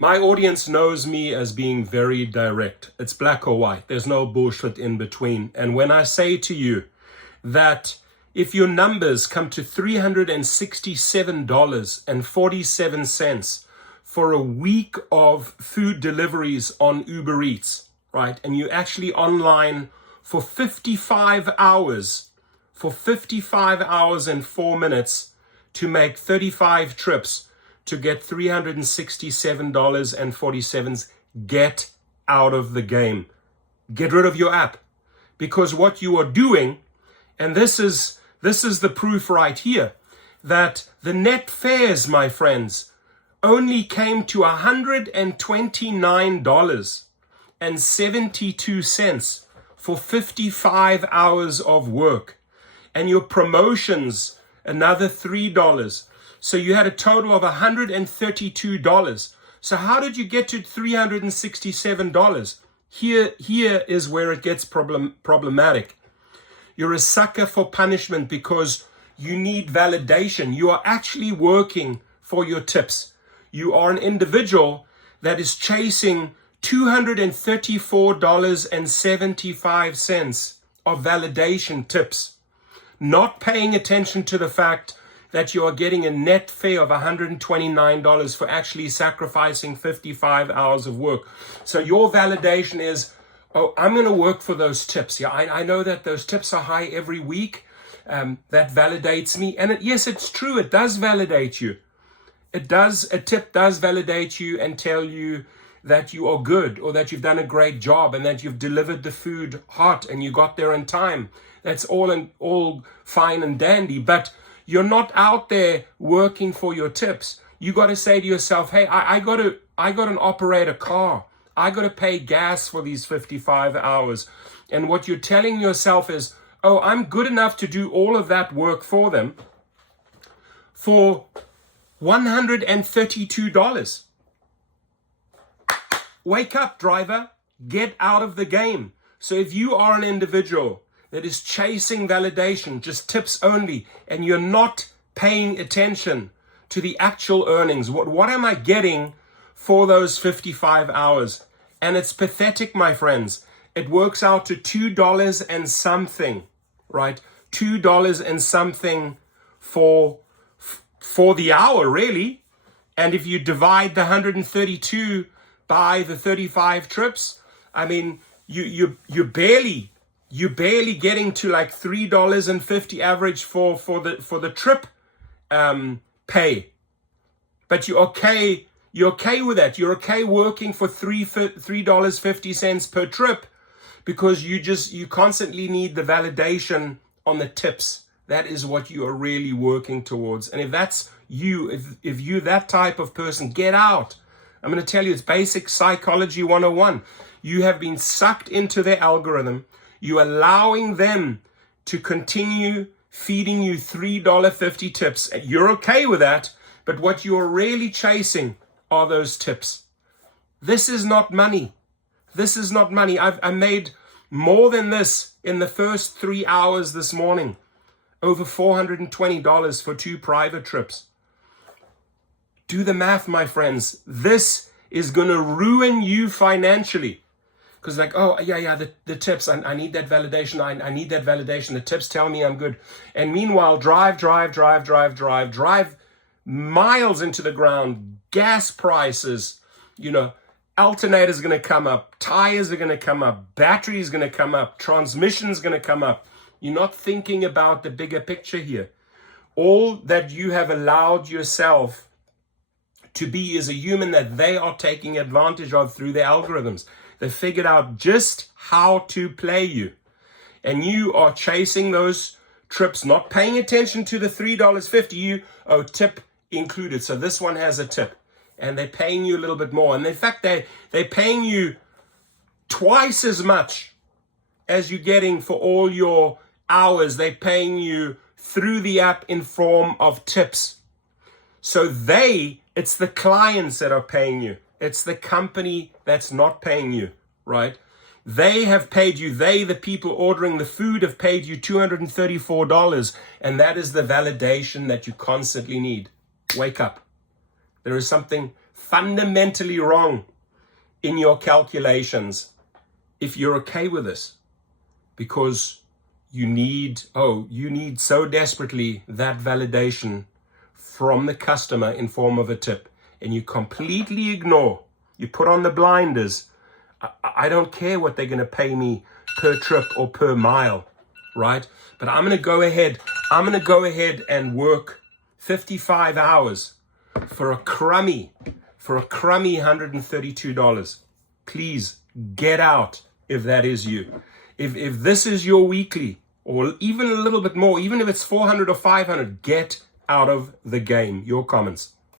My audience knows me as being very direct. It's black or white. There's no bullshit in between. And when I say to you that if your numbers come to $367.47 for a week of food deliveries on Uber Eats, right? And you actually online for 55 hours and 4 minutes to make 35 trips to get $367.47, get out of the game. Get rid of your app. Because what you are doing, and this is the proof right here, that the net fares, my friends, only came to $129.72 for 55 hours of work. And your promotions, another $3. So you had a total of $132. So how did you get to $367? Here is where it gets problematic. You're a sucker for punishment because you need validation. You are actually working for your tips. You are an individual that is chasing $234.75 of validation tips, not paying attention to the fact that you are getting a net fare of $129 for actually sacrificing 55 hours of work. So your validation is, oh, I'm going to work for those tips. Yeah, I know that those tips are high every week. That validates me. And yes, it's true. It does validate you. A tip does validate you and tell you that you are good or that you've done a great job and that you've delivered the food hot and you got there in time. That's all fine and dandy, but you're not out there working for your tips. You got to say to yourself, hey, I got to operate a car. I got to pay gas for these 55 hours. And what you're telling yourself is, oh, I'm good enough to do all of that work for them for $132. Wake up, driver. Get out of the game. So if you are an individual that is chasing validation, just tips only, and you're not paying attention to the actual earnings, what am I getting for those 55 hours? And it's pathetic, my friends. It works out to $2 and something, right? $2 and something for the hour, really. And if you divide the 132 by the 35 trips, I mean, you're barely getting to like $3.50 average for the trip pay. But you're okay with that. You're okay working for $3.50 per trip because you constantly need the validation on the tips. That is what you are really working towards. And if that's you, if you're that type of person, get out. I'm going to tell you, it's basic psychology 101. You have been sucked into their algorithm. You're allowing them to continue feeding you $3.50 tips. You're okay with that, but what you're really chasing are those tips. This is not money. This is not money. I made more than this in the first 3 hours this morning. Over $420 for 2 private trips. Do the math, my friends. This is going to ruin you financially. Because like, oh, yeah, the tips, I need that validation. I need that validation. The tips tell me I'm good. And meanwhile, drive miles into the ground. Gas prices, alternators are going to come up. Tires are going to come up. Battery is going to come up. Transmission is going to come up. You're not thinking about the bigger picture here. All that you have allowed yourself to be is a human that they are taking advantage of through their algorithms. They figured out just how to play you. And you are chasing those trips, not paying attention to the $3.50. Tip included. So this one has a tip. And they're paying you a little bit more. And in fact, they're paying you twice as much as you're getting for all your hours. They're paying you through the app in form of tips. So it's the clients that are paying you. It's the company that's not paying you, right? They have paid you. The people ordering the food, have paid you $234. And that is the validation that you constantly need. Wake up. There is something fundamentally wrong in your calculations if you're okay with this, because you need so desperately that validation from the customer in form of a tip, and you completely ignore, you put on the blinders. I don't care what they're going to pay me per trip or per mile, right? But I'm going to go ahead and work 55 hours for a crummy $132. Please get out if that is you. If this is your weekly, or even a little bit more, even if it's 400 or 500, get out of the game. Your comments.